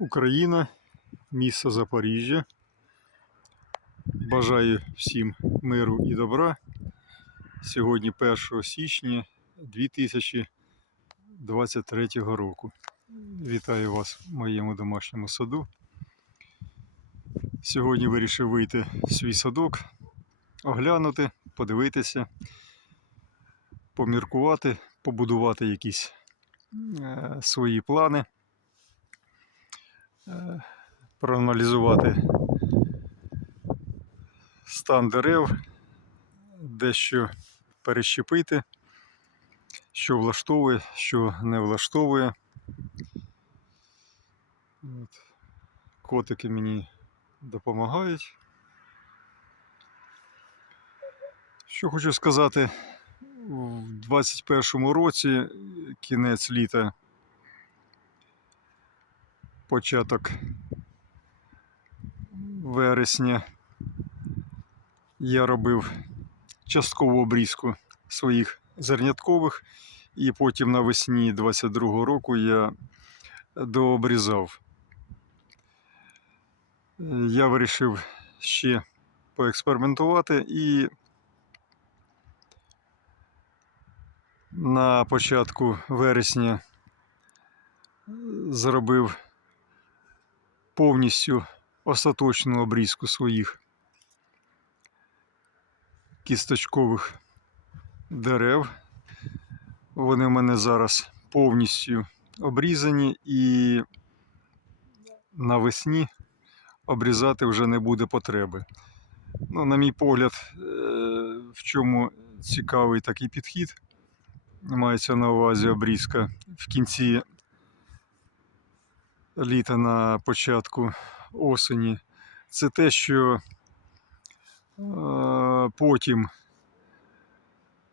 Україна, місто Запоріжжя. Бажаю всім миру і добра. Сьогодні 1 січня 2023 року. Вітаю вас в моєму домашньому саду. Сьогодні вирішив вийти в свій садок, оглянути, подивитися, поміркувати, побудувати якісь е, свої плани, проаналізувати стан дерев, дещо перещепити, що влаштовує, що не влаштовує. От. Котики мені допомагають. Що хочу сказати, у 21-му році, кінець літа, початок вересня, я робив часткову обрізку своїх зерняткових, і потім навесні 22-го року я дообрізав. Я вирішив ще поекспериментувати і на початку вересня зробив повністю остаточну обрізку своїх кісточкових дерев. Вони в мене зараз повністю обрізані і навесні обрізати вже не буде потреби. Ну, на мій погляд, е, в чому цікавий такий підхід, мається на увазі обрізка в кінці літа на початку осені. Це те, що е, потім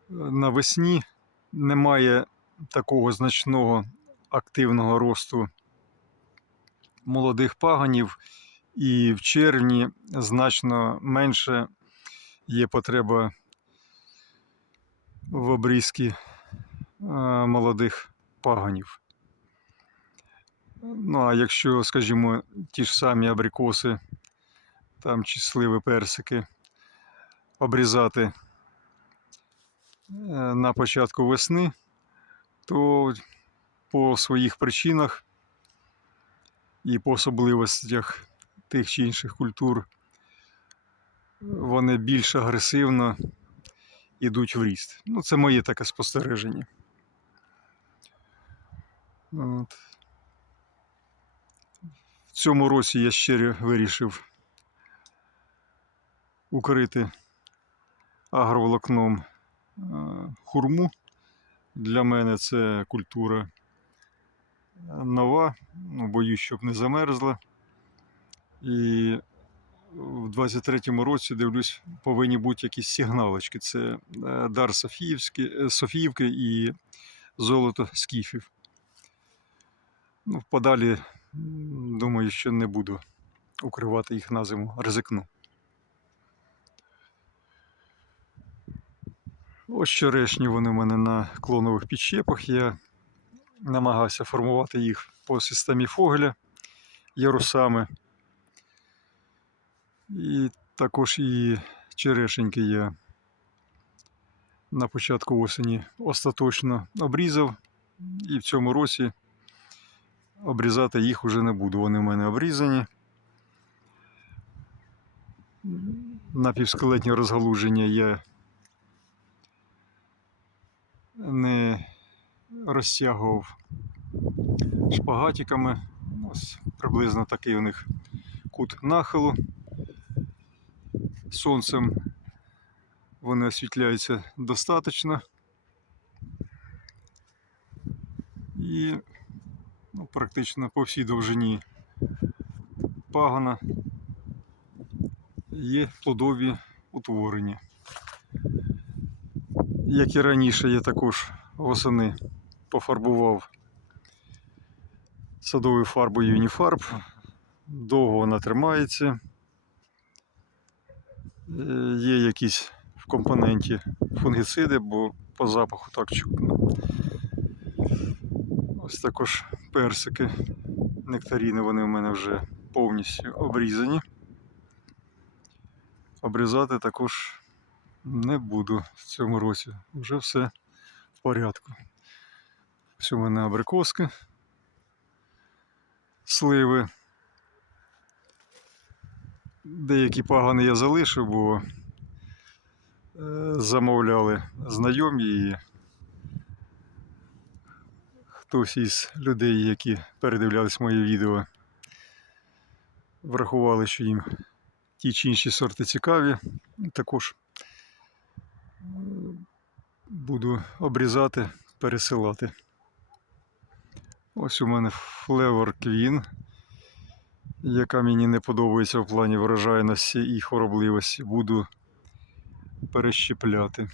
навесні немає такого значного активного росту молодих паганів, і в червні значно менше є потреба в обрізці е, молодих паганів. Ну, а якщо, скажімо, ті ж самі абрикоси там чи сливи персики обрізати е, на початку весни, то по своїх причинах і по особливостях тих чи інших культур вони більш агресивно йдуть в ріст. Ну, це моє таке спостереження. От. Цьому році я ще вирішив укрити агроволокном е, хурму. Для мене це культура нова, ну, боюсь, щоб не замерзла. І в 23-му році, дивлюсь, повинні бути якісь сигналочки. Це е, дар е, Софіївки і золото скіфів. Ну, подалі, думаю, що не буду укривати їх на зиму, ризикну. Ось черешні вони в мене на клонових підщепах. Я намагався формувати їх по системі Фогеля ярусами. І також і черешеньки я на початку осені остаточно обрізав, і в цьому році обрізати їх вже не буду. Вони в мене обрізані. Напівскелетні розгалуження я не розтягував шпагатиками. Ось приблизно такий у них кут нахилу. Сонцем вони освітляються достатньо. І ну, практично по всій довжині пагона є плодові утворення. Як і раніше, я також восени пофарбував садовою фарбою Уніфарб. Довго вона тримається. Е, Є якісь в компоненті фунгіциди, бо по запаху так чутно. Ось також персики Нектаріни вони в мене вже повністю обрізані. Обрізати також не буду в цьому році. Вже все в порядку. Ось у мене абрикоски, сливи. Деякі пагани я залишив, бо е, замовляли знайомі і хтось із людей, які передивлялись моє відео, врахували, що їм ті чи інші сорти цікаві. Також буду обрізати, пересилати. Ось у мене Flavor Queen, яка мені не подобається в плані врожайності і хоробливості. Буду перещепляти.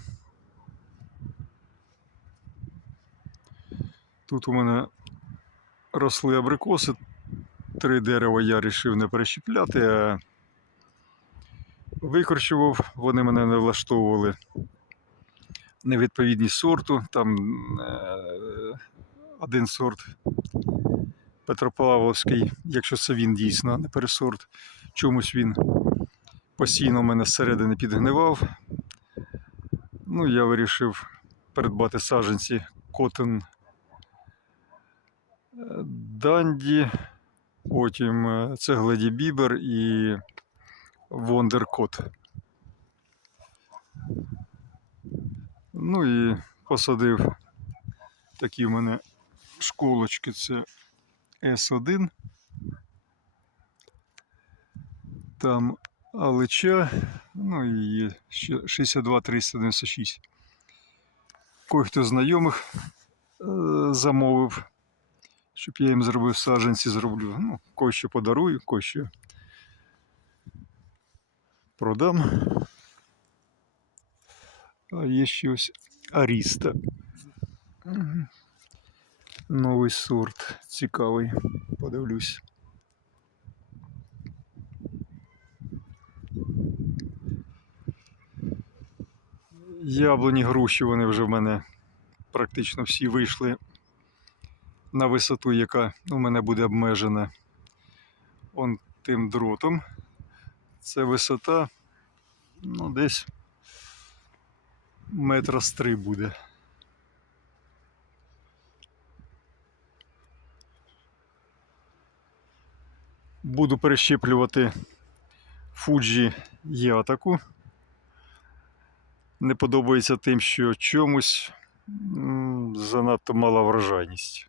Тут у мене росли абрикоси. Три дерева я вирішив не перещепляти, а викорчував, вони мене не влаштовували. Невідповідність сорту, там е, один сорт Петропавловський, якщо це він дійсно, не пересорт. Чомусь він постійно в мене зсередини підгнивав. Ну, я вирішив придбати саджанці Cotton Данді, потім е, це Гледі Бібер і Вондеркот. Ну і посадив такі в мене школочки. Це С1. Там Алича, ну і є ще 62 396. Кой-хто знайомих е, замовив, щоб я їм зробив саджанці, зроблю. Ну, кой-що подарую, кой-що продам. А є ще ось Аріста. Новий сорт цікавий. Подивлюсь. Яблуні груші вони вже в мене практично всі вийшли на висоту, яка у мене буде обмежена он тим дротом. Це висота, ну, десь метра з три буде. Буду перещеплювати Fuji Ятаку. Не подобається тим, що чомусь занадто мала врожайність.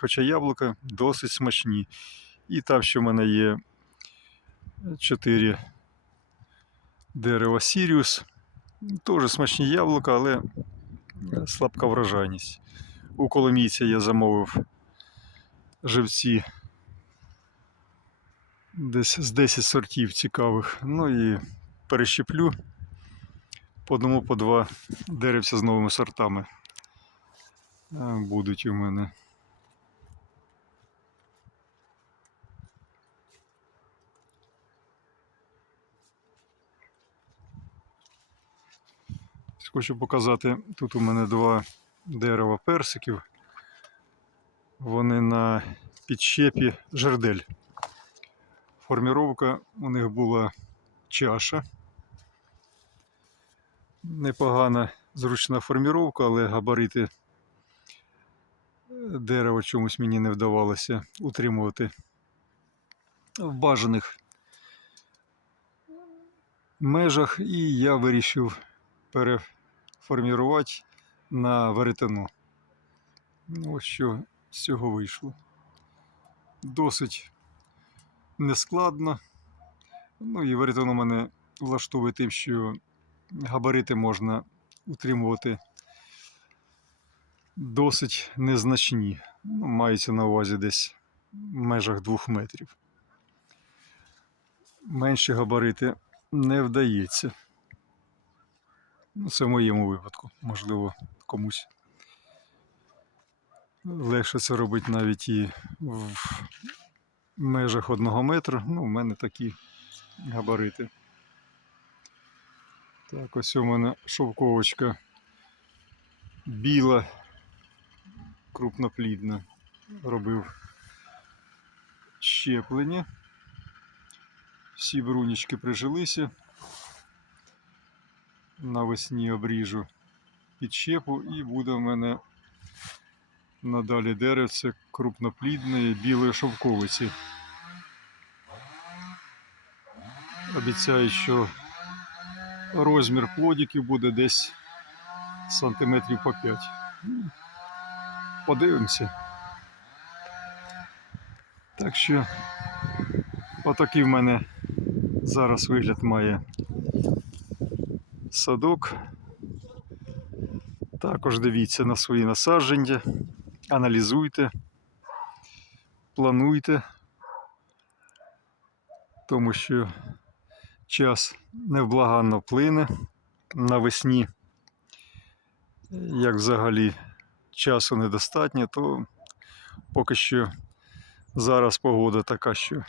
Хоча яблука досить смачні. І там, що в мене є 4 дерева Сіріус. Теж смачні яблука, але слабка врожайність. У коломійця я замовив живці десь з 10 сортів цікавих. Ну і перещеплю по одному, по два деревця з новими сортами. е, Будуть у мене. Хочу показати, тут у мене два дерева персиків. Вони на підщепі жердель. Форміровка у них була чаша. Непогана зручна форміровка, але габарити дерева чомусь мені не вдавалося утримувати в бажаних межах, і я вирішив переформірувати на веретено. Ну, Ось що з цього вийшло. Досить нескладно. Ну і веретено мене влаштовує тим, що габарити можна утримувати досить незначні. Ну, мається на увазі десь в межах двох метрів. Менші габарити не вдається. Ну, це в моєму випадку. Можливо, комусь легше це робити навіть і в межах одного метра. Ну, в мене такі габарити. Так, ось у мене шовковочка біла, крупноплідна. Робив підщеплені. Всі брунічки прижилися. Навесні обріжу підщепу і буде в мене надалі деревце крупноплідної білої шовковиці. Обіцяю, що розмір плодиків буде десь сантиметрів по 5. Подивимося. Так що отакий в мене зараз вигляд має садок. Також дивіться на свої насадження, аналізуйте, плануйте, тому що час невблаганно плине навесні. Як взагалі часу недостатньо, то поки що зараз погода така, що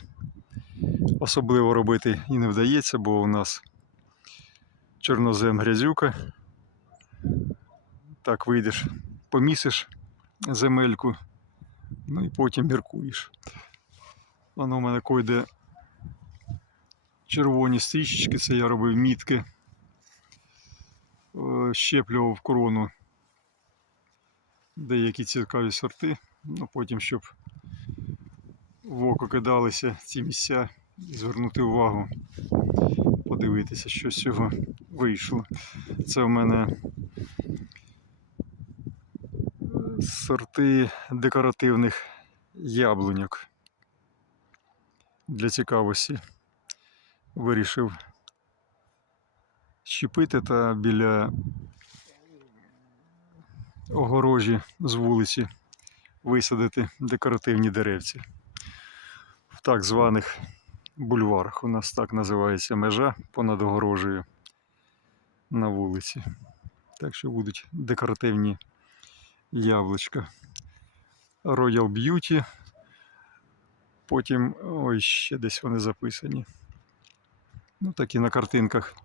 особливо робити і не вдається, бо у нас чорнозем грязюка. Так вийдеш, помісиш земельку, ну і потім міркуєш. Воно у мене койде червоні стрічечки, це я робив мітки, е, щеплював крону деякі цікаві сорти, ну потім, щоб в око кидалися ці місця і звернути увагу, подивитися, що з цього вийшло. Це в мене сорти декоративних яблуньок. Для цікавості вирішив щепити та біля огорожі з вулиці висадити декоративні деревці. В так званих бульварах. У нас так називається межа понад огорожею на вулиці. Так що будуть декоративні яблучка. Royal Beauty. Потім, ой, ще десь вони записані. Ну, такі на картинках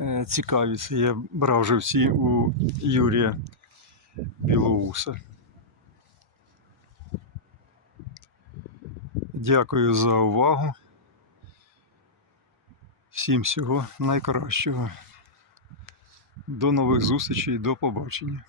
е, цікаві. Я брав живці у Юрія Білоуса. Дякую за увагу. Всім всього найкращого. До нових зустрічей, до побачення.